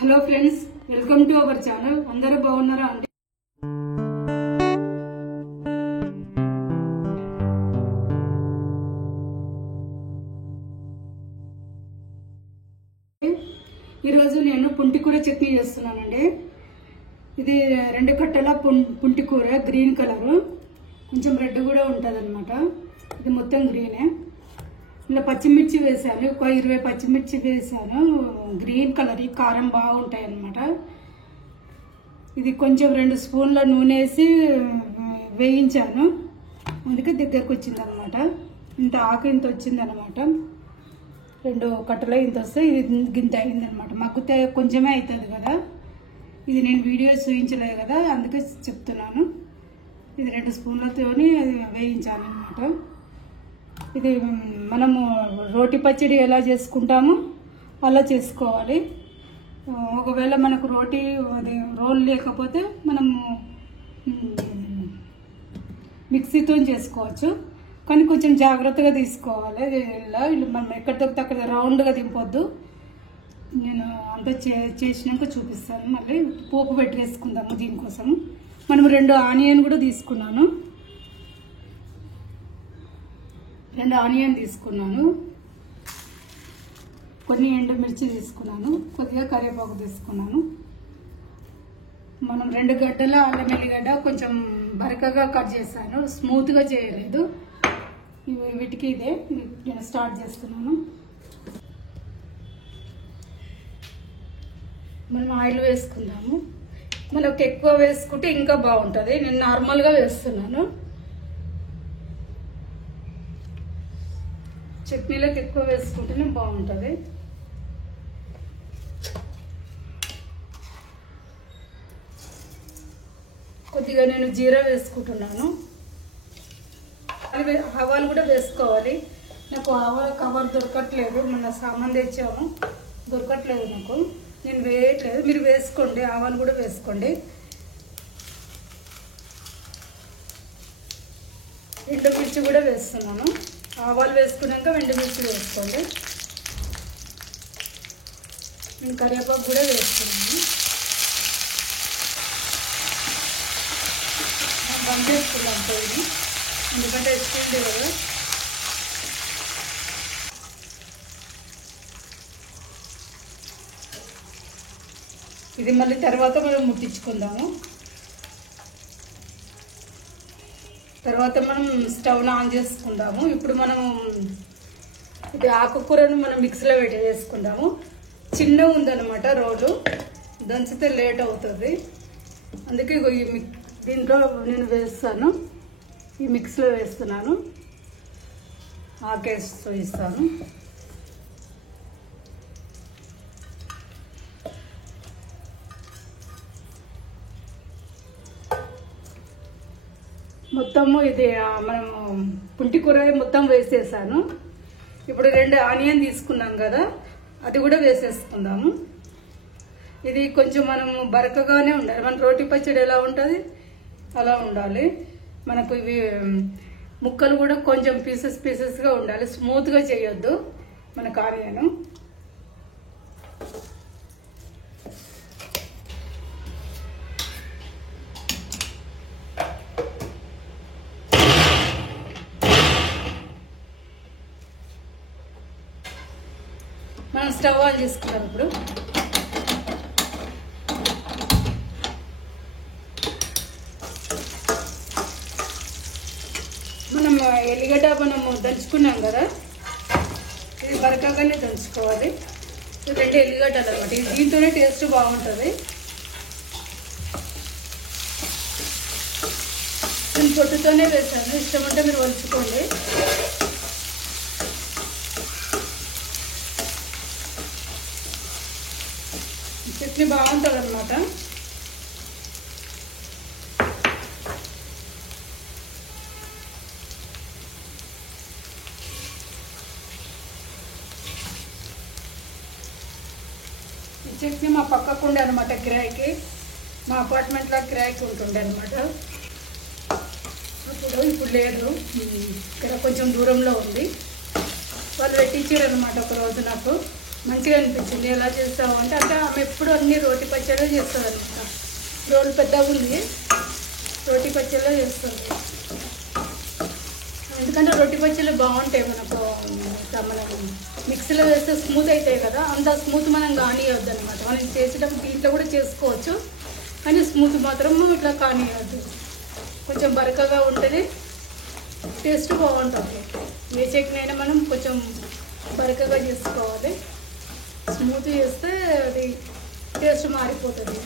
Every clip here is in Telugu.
Hello friends, welcome to our channel. అందరూ బాగున్నారా అండి? ఈరోజు నేను పుంటికూర చట్నీ చేస్తున్నానండి. ఇది 2 కట్టల పుంటికూర, గ్రీన్ కలర్, కొంచెం రెడ్ కూడా ఉంటుంది అనమాట. ఇది మొత్తం గ్రీనే. ఇలా పచ్చిమిర్చి వేసాను, ఒక 20 పచ్చిమిర్చి వేసాను. గ్రీన్ కలర్, ఈ కారం బాగుంటాయి అన్నమాట. ఇది కొంచెం 2 స్పూన్ల నూనె వేసి వేయించాను, అందుకే దగ్గరకు వచ్చింది అనమాట. ఇంత ఆకు ఇంత వచ్చింది అనమాట. 2 కట్టలు ఇంత వస్తే ఇది గింత అయిందనమాట. మగ్గితే కొంచెమే అవుతుంది కదా, ఇది నేను వీడియో చూపించలేదు కదా, అందుకే చెప్తున్నాను. ఇది 2 స్పూన్లతో వేయించాను అనమాట. ఇది మనము రోటి పచ్చడి ఎలా చేసుకుంటామో అలా చేసుకోవాలి. ఒకవేళ మనకు రోల్ లేకపోతే మనము మిక్సీతో చేసుకోవచ్చు, కానీ కొంచెం జాగ్రత్తగా తీసుకోవాలి. ఇలా మనం ఎక్కడ దొరికితే అక్కడ రౌండ్గా దింపొద్దు. నేను అంతా చేసినాక చూపిస్తాను. మళ్ళీ పోపు పెట్టి వేసుకుందాము. దీనికోసం మనం 2 ఆనియన్ కూడా తీసుకున్నాను. 2 ఆనియన్ తీసుకున్నాను, కొన్ని ఎండుమిర్చి తీసుకున్నాను, కొద్దిగా కరివేపాకు తీసుకున్నాను. మనం 2 గడ్డల అల్లం ఎల్లిగడ్డ కొంచెం బరకగా కట్ చేశాను, స్మూత్గా చేయలేదు. వీటికి ఇదే నేను స్టార్ట్ చేస్తున్నాను. మనం ఆయిల్ వేసుకుందాము. మనకు ఎక్కువ వేసుకుంటే ఇంకా బాగుంటుంది. నేను నార్మల్గా వేస్తున్నాను. చట్నీలకు ఎక్కువ వేసుకుంటేనే బాగుంటుంది. కొద్దిగా నేను జీరా వేసుకుంటున్నాను. ఆవాలు కూడా వేసుకోవాలి. నాకు ఆవాల కవర్ దొరకట్లేదు, మన సామాన్ తెచ్చాము, దొరకట్లేదు నాకు, నేను వేయట్లేదు. మీరు వేసుకోండి, ఆవాలు కూడా వేసుకోండి. ఎండుమిర్చి కూడా వేస్తున్నాను. ఆవాలు వేసుకున్నాక ఎండుమిర్చి వేసుకోండి. నేను కరివేపాకు కూడా వేసుకున్నాను. బంద్ చేసుకున్నాం పోయి, ఎందుకంటే ఎక్కువ కదా. ఇది మళ్ళీ తర్వాత మనం ముట్టించుకుందాము. తర్వాత మనం స్టవ్ ఆన్ చేసుకుందాము. ఇప్పుడు మనం ఇది ఆకుకూరను మనం మిక్సీలో పెట్టి వేసుకుందాము. చిన్నగా ఉందన్నమాట రోలు, దంచితే లేట్ అవుతుంది. అందుకే దీంట్లో నేను వేస్తాను, ఈ మిక్సీలో వేస్తున్నాను. ఆకేస్తూ ఇస్తాను. మొత్తము ఇది మనము పుంటికూర మొత్తం వేసేసాను. ఇప్పుడు 2 ఆనియన్ తీసుకున్నాం కదా, అది కూడా వేసేసుకుందాము. ఇది కొంచెం మనము బరకగానే ఉండాలి. మన రోటి పచ్చడి ఎలా ఉంటుంది అలా ఉండాలి. మనకు ఇవి ముక్కలు కూడా కొంచెం పీసెస్గా ఉండాలి, స్మూత్గా చేయొద్దు మనకు ఆనియన్. మనం స్టవ్ ఆన్ చేసుకుంటాం. ఇప్పుడు మనం ఎల్లిగడ్డ మనము దంచుకున్నాం కదా, ఇది బరకగానే దంచుకోవాలి. 2 ఎల్లిగడ్డలు అనమాట. దీంతోనే టేస్ట్ బాగుంటుంది. నేను పొట్టుతోనే వేసాను, ఇష్టం అంటే మీరు వలుచుకోండి. చట్నీ బాగుంటుంది అన్నమాట. ఈ చట్నీ మా పక్కకు ఉండే అనమాట కిరాయికి, మా అపార్ట్మెంట్లో కిరాయికి ఉంటుండే అనమాట. ఇప్పుడు లేదు, ఇక్కడ కొంచెం దూరంలో ఉంది. వాళ్ళు పెట్టించారు అనమాట. ఒకరోజు నాకు మంచిగా అనిపించింది. ఎలా చేస్తావు అంటే ఆమె ఎప్పుడు ఎప్పుడు అన్ని రోటి పచ్చళ్ళు చేస్తుంది అనమాట. రోలు పెద్దగా ఉంది, రోటి పచ్చళ్ళు చేస్తుంది. ఎందుకంటే రొట్టి పచ్చళ్ళు బాగుంటాయి. మనం మిక్సీలో వేస్తే స్మూత్ అవుతాయి కదా, అంత స్మూత్ మనం కానియవద్దు అనమాట. మనం చేసేటప్పుడు దీంట్లో కూడా చేసుకోవచ్చు, కానీ స్మూత్ మాత్రం ఇట్లా కానియవద్దు. కొంచెం బరకగా ఉంటుంది, టేస్ట్ బాగుంటుంది. ఏ చట్నీ అయినా మనం కొంచెం బరకగా చేసుకోవాలి. స్మూత్ చేస్తే అది టేస్ట్ మారిపోతుంది.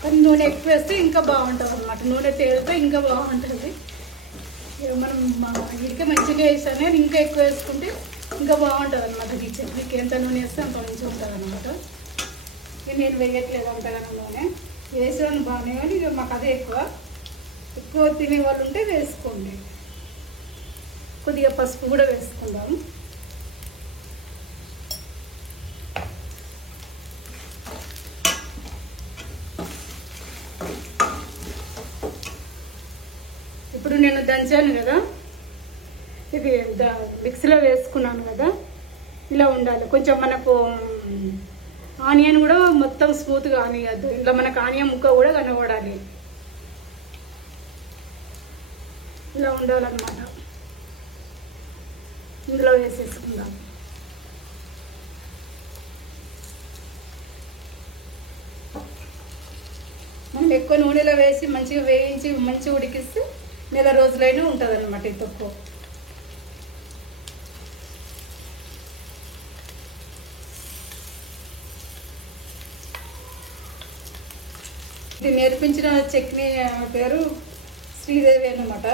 కానీ నూనె ఎక్కువ వేస్తే ఇంకా బాగుంటుంది అనమాట. నూనె తేలితే ఇంకా బాగుంటుంది. మనం ఇదికే మంచిగా వేసానే ఇంకా ఎక్కువ వేసుకుంటే ఇంకా బాగుంటుంది అనమాట. ఈ చట్నీకి ఎంత నూనె వేస్తే అంత మంచిగా ఉంటుంది అనమాట. నేను వేయట్లేదు అంతగానో నూనె, వేసాను బాగానే, కానీ ఇక మాకు అదే ఎక్కువ తినే వాళ్ళు ఉంటే వేసుకోండి. కొద్దిగా పసుపు కూడా వేసుకుందాము. ఇప్పుడు నేను దంచాను కదా, ఇది మిక్సీలో వేసుకున్నాను కదా, ఇలా ఉండాలి. కొంచెం మనకు ఆనియన్ కూడా మొత్తం స్మూత్గా ఆనియద్దు, ఇలా మనకు ఆనియన్ ముక్క కూడా కనబడాలి. ఇలా ఉండాలన్నమాట. ఇందులో వేసేసుకుందాం. మనం ఎక్కువ నూనెలో వేసి మంచిగా వేయించి మంచిగా ఉడికిస్తే నెల రోజులైనా ఉంటుంది అనమాట ఈ తొక్కు. ఇది నేర్పించిన చట్నీ పేరు శ్రీదేవి అన్నమాట.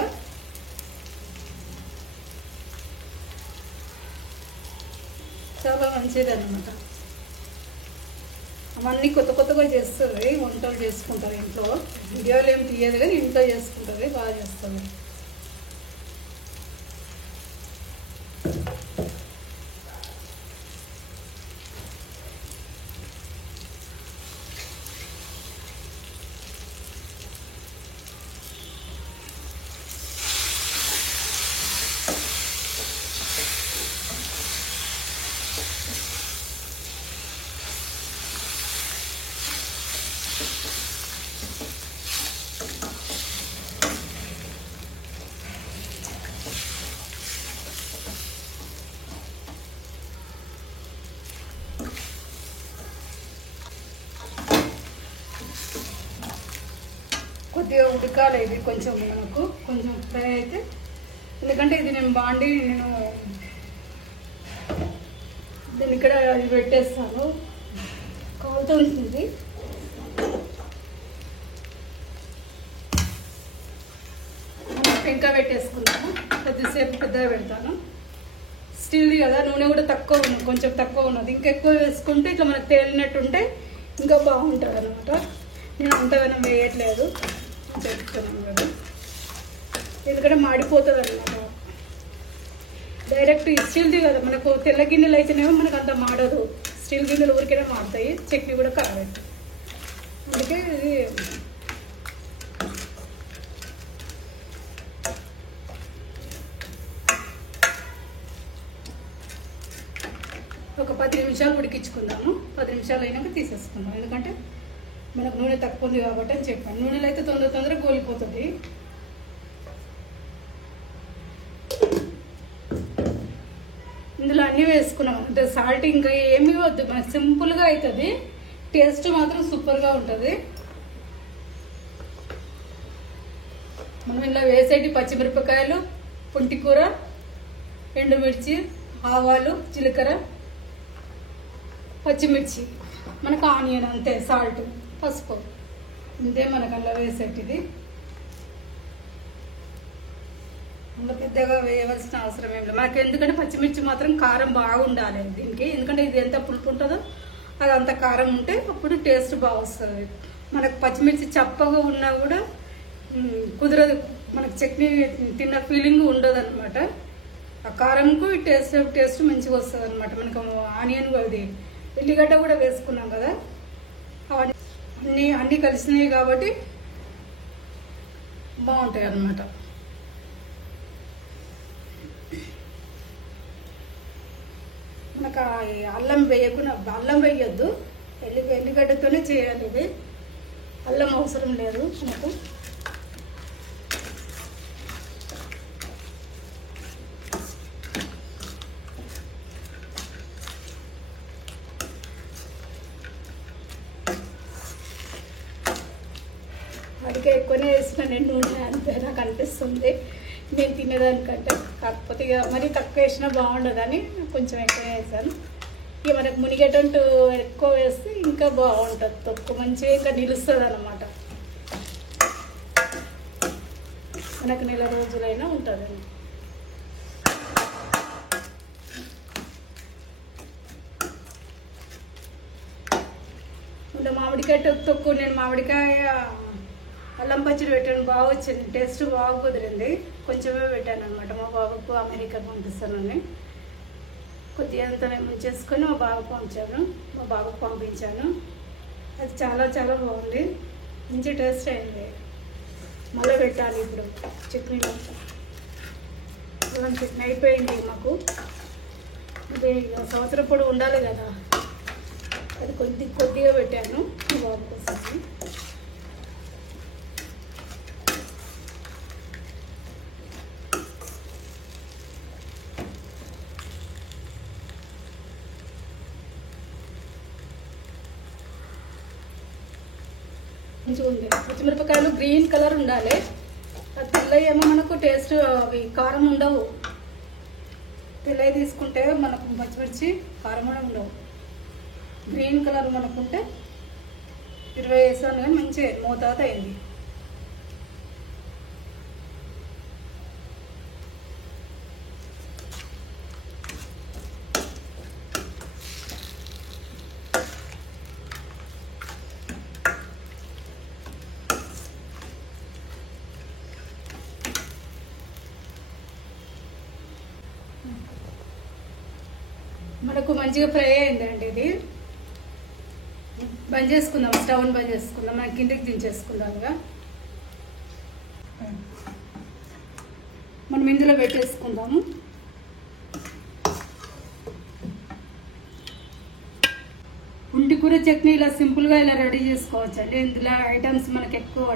చాలా మంచిది అన్నమాట. అవన్నీ కొత్తగా చేస్తుంది, వంటలు చేసుకుంటారు ఇంట్లో. వీడియోలు ఏం తీయదు కానీ ఇంట్లో చేసుకుంటుంది, బాగా చేస్తుంది. కొద్దిగా ఉడకాలి ఇది, కొంచెం మనకు కొంచెం ఫ్రై అయితే. ఎందుకంటే ఇది నేను దీన్ని ఇక్కడ పెట్టేస్తాను, కాలుతుంది. పెంక పెట్టేసుకున్నాను, కొద్దిసేపు పెద్దగా పెడతాను. స్టీల్ది కదా, నూనె కూడా తక్కువ ఉన్నది, కొంచెం తక్కువ ఉన్నది. ఇంకా ఎక్కువ వేసుకుంటే ఇట్లా మనకు తేలినట్టు ఉంటే ఇంకా బాగుంటుంది అనమాట. నేను అంతగానం వేయట్లేదు, చెప్తున్నాను కదా, ఎందుకంటే మాడిపోతుంది అనమాట. డైరెక్ట్ స్టీల్ది కదా, మనకు తెల్ల గిన్నెలు అయితేనేమో మనకు అంత మాడదు. స్టీల్ గిన్నెలు ఊరికైనా మాడతాయి, చట్నీ కూడా కావాలి. అందుకే ఇది ఒక 10 నిమిషాలు ఉడికించుకుందాము. 10 నిమిషాలు అయినాక తీసేసుకుందాం. ఎందుకంటే మనకు నూనె తక్కువ ఉంది కాబట్టి అని చెప్పాను. నూనెలో అయితే తొందరగా గోలిపోతుంది. ఇందులో అన్నీ వేసుకున్నాం అంటే సాల్ట్ ఇంకా ఏమీ వద్దు, మనకు సింపుల్గా అవుతుంది. టేస్ట్ మాత్రం సూపర్గా ఉంటుంది. మనం ఇలా వేసేటి పచ్చిమిరపకాయలు, పుంటికూర, ఎండుమిర్చి, ఆవాలు, జీలకర్ర, పచ్చిమిర్చి, మనకు ఆనియన్, అంతే, సాల్ట్, పసుపు, ఇంతే మనకు అలా వేసేటిది. ఇంకా పెద్దగా వేయవలసిన అవసరం ఏం లేదు మనకి. ఎందుకంటే పచ్చిమిర్చి మాత్రం కారం బాగుండాలి దీనికి. ఎందుకంటే ఇది ఎంత పులుపు ఉంటుందో అది అంత కారం ఉంటే అప్పుడు టేస్ట్ బాగా వస్తుంది. మనకు పచ్చిమిర్చి చప్పగా ఉన్నా కూడా కుదరదు, మనకు చట్నీ తిన్న ఫీలింగ్ ఉండదు అనమాట. ఆ కారంకు టేస్ట్ మంచిగా వస్తుంది అనమాట. మనకు ఆనియన్ అది ఎల్లిగడ్డ కూడా వేసుకున్నాం కదా, అవన్నీ అన్నీ కలిసినాయి కాబట్టి బాగుంటాయి అన్నమాట. మనకు అల్లం వేయకుండా, అల్లం వేయొద్దు, ఎల్లిగడ్డతోనే చేయాలి. ఇది అల్లం అవసరం లేదు మనకు. అందుకే ఎక్కువనే వేసిన నేను నూనె అంతే నాకు అనిపిస్తుంది నేను తినేదానికంటే. కాకపోతే ఇక మరీ తక్కువ వేసినా బాగుండదని కొంచెం ఎక్కువ వేసాను. ఇక మనకు మునిగేటట్టు ఎక్కువ వేస్తే ఇంకా బాగుంటుంది, తొక్కు మంచిగా ఇంకా నిలుస్తుంది అన్నమాట. మనకు నెల రోజులైనా ఉంటుందండి. ఇంకా మామిడికాయ తొక్కు, నేను మామిడికాయ అల్లం పచ్చడి పెట్టాను, బాగా వచ్చింది, టేస్ట్ బాగా కుదిరింది. కొంచెమే పెట్టాను అనమాట. మా బాబుకు అమెరికాకు పంపిస్తానని కొద్దిగా అంతనే ముంచేసుకొని మా బాబుకు పంపించాను. అది చాలా చాలా బాగుంది, మంచి టేస్ట్ అయింది. మళ్ళీ పెట్టాలి ఇప్పుడు చట్నీలో. అల్లం చట్నీ అయిపోయింది మాకు. అదే ఇక సంవత్సరం పొడి ఉండాలి కదా, అది కొద్దిగా పెట్టాను మా బాబు కోసం. మంచిగా ఉంది. పచ్చిమిరపకాయలు గ్రీన్ కలర్ ఉండాలి. అది తెల్లవి ఏమో మనకు టేస్ట్ అవి కారం ఉండవు. తెల్లవి తీసుకుంటే మనకు పచ్చిమిర్చి కారం కూడా ఉండవు. గ్రీన్ కలర్ మనకుంటే 20 వేసాను కానీ మంచిగా మోతాదు అయింది. మనకు మంచిగా ఫ్రై అయిందండి. ఇది బంద్ చేసుకుందాం, స్టవ్ని బంద్ చేసుకుందాం, మనకి ఇంటికి దించేసుకుందాంగా. మనం ఇందులో పెట్టేసుకుందాము. పుంటికూర చట్నీ ఇలా సింపుల్గా ఇలా రెడీ చేసుకోవచ్చు అండి. ఇందులో ఐటమ్స్ మనకు ఎక్కువ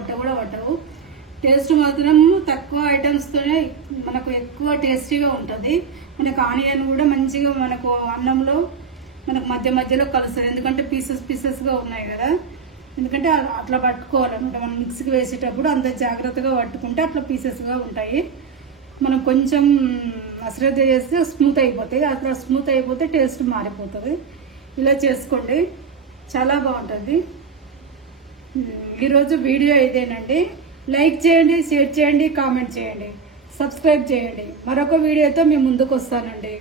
పట్టవు. టేస్ట్ మాత్రం తక్కువ ఐటమ్స్తోనే మనకు ఎక్కువ టేస్టీగా ఉంటుంది. మనకు ఆనియన్ కూడా మంచిగా మనకు అన్నంలో మనకు మధ్యలో కలుస్తుంది, ఎందుకంటే పీసెస్గా ఉన్నాయి కదా. ఎందుకంటే అట్లా పట్టుకోవాలన్నమాట. మనం మిక్సీకి వేసేటప్పుడు అంత జాగ్రత్తగా పట్టుకుంటే అట్లా పీసెస్గా ఉంటాయి. మనం కొంచెం అశ్రద్ధ చేస్తే స్మూత్ అయిపోతాయి. అట్లా స్మూత్ అయిపోతే టేస్ట్ మారిపోతుంది. ఇలా చేసుకోండి, చాలా బాగుంటుంది. ఈరోజు వీడియో ఇదేనండి. లైక్ చేయండి, షేర్ చేయండి, కామెంట్ చేయండి, సబ్స్క్రైబ్ చేయండి. మరొక వీడియోతో మీ ముందుకు వస్తానండి.